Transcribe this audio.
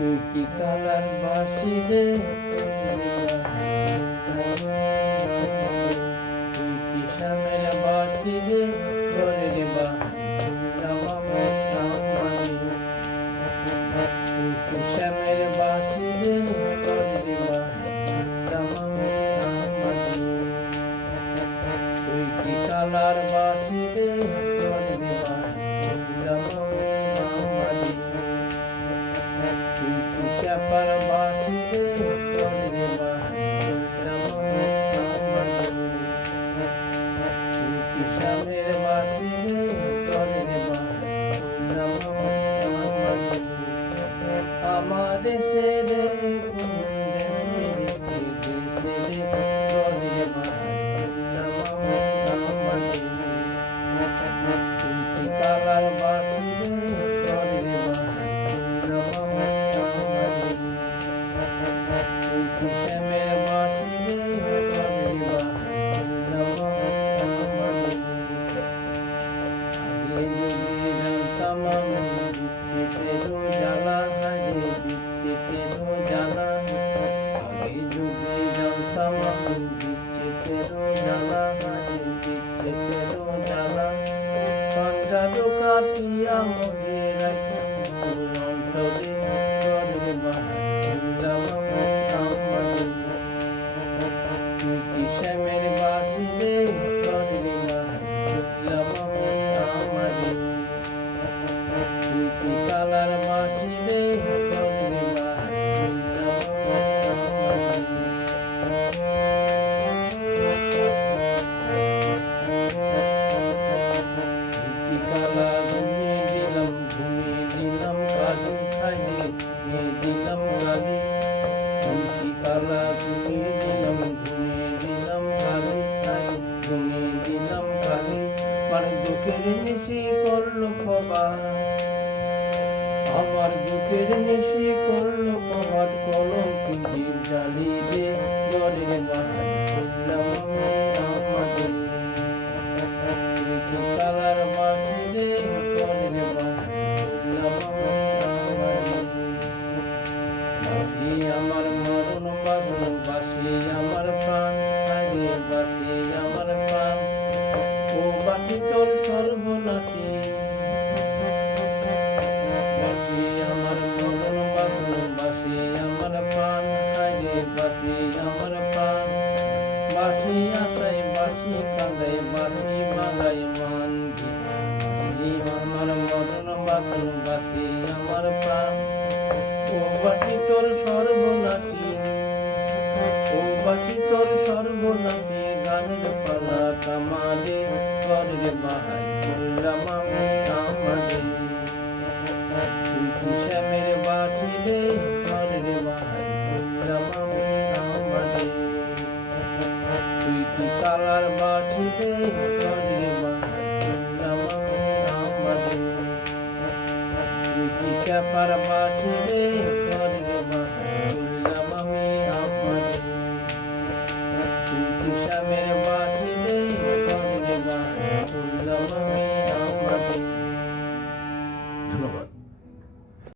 তুই কি কালার বাসি রে, তুই কি শ্যামের বাসি রে, ঘরের বাহারি তুই কি শ্যামের বাসি রে, ঘরের বাহারি তুই কি কালার বাসি রে, ঘরের বাহারি তুই কি চাপার বাসি রে, ঘরের তুই কি শ্যামের বাসি রে, ঘরের আমার দেশে রে, কোন দেশে রে, ঘরের তুই কি কালার বাসি রে, ঘরের তুই কি শ্যামের বাসি রে, ঘরের আগে যদি জানতাম আমি বিচ্ছেদেরও জ্বালা, আগে বিচ্ছেদেরও জ্বালা, আগে যদি জানতাম আমি বিচ্ছেদেরও জ্বালা, আগে বিচ্ছেদেরও জ্বালা, পাঞ্জারও কাটিয়া মনে রাখতাম অন্তরে, ঘরের তুই কি শ্যামের বাসি রে, ঘরের তুই কি কালার বাসি রে, ঘরের কি কালা ঘুমিয়ে দিলাম কালি, হাইরে ঘুমিয়ে দিলাম কালি, তুই কি কালা ঘুমিয়ে দিলাম কালি, হাইরে ঘুমিয়ে দিলাম কালি, মানে দুঃখের নিশি করলো প্রবাদ, আমার দুঃখের নিশি করলো প্রবাদ, কলম পুঁজির জালি রে, ঘরের বাহারি করলাম আমাদের তুই কি কালার বাসি রে, ঘরের বাসি আমার মরণ বাসন, বাসি আমার প্রাণ, আগে বাসি আমার প্রাণ, ও বাকি তোর সর্বনাশী, বাসি আমার মরণ বাসন, বাসি আমার প্রাণ, আগে বাসি আমার প্রাণ, বাসি আশায় বাসি কাঁদায়, বাসি বাগায় মান, বাসি আমার মরণ বাসন, বাসি আমার প্রাণ, ও বাসি তোর সর্বনাশী, ও বাসি তোর সর্বনাশী, গানের পালা কামালে, ঘরের বাহারি করলাম আমি আমাদের তুই কি শ্যামের বাসি রে, ঘরের বাহারি করলাম আমি আমাদের তুই কি কালার বাসি রে,